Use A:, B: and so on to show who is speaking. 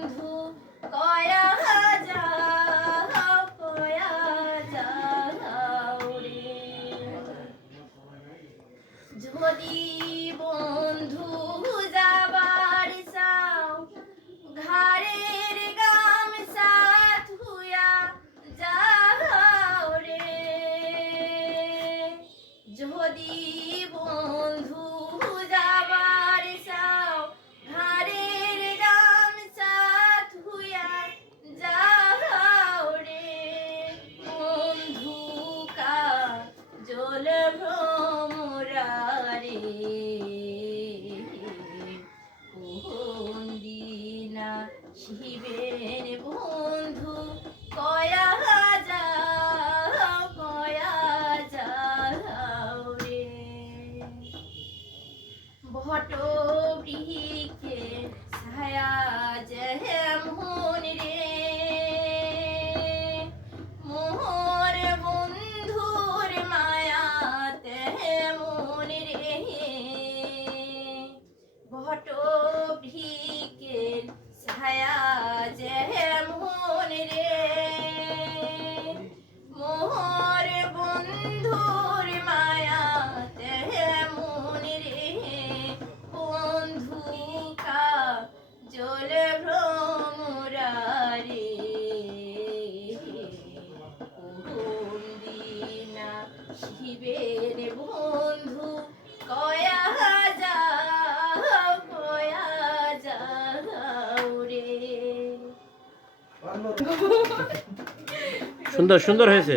A: বন্ধু, কয়া যাও কয়া যাও রে যদি বন্ধু যাবার চাও, ঘাড়ের গামছা ধুয়া যাও রে। যদি বন্ধু শিবের বন্ধু কয়া যাও কয়া যাও রে। বট
B: সুন্দর সুন্দর হয়েছে।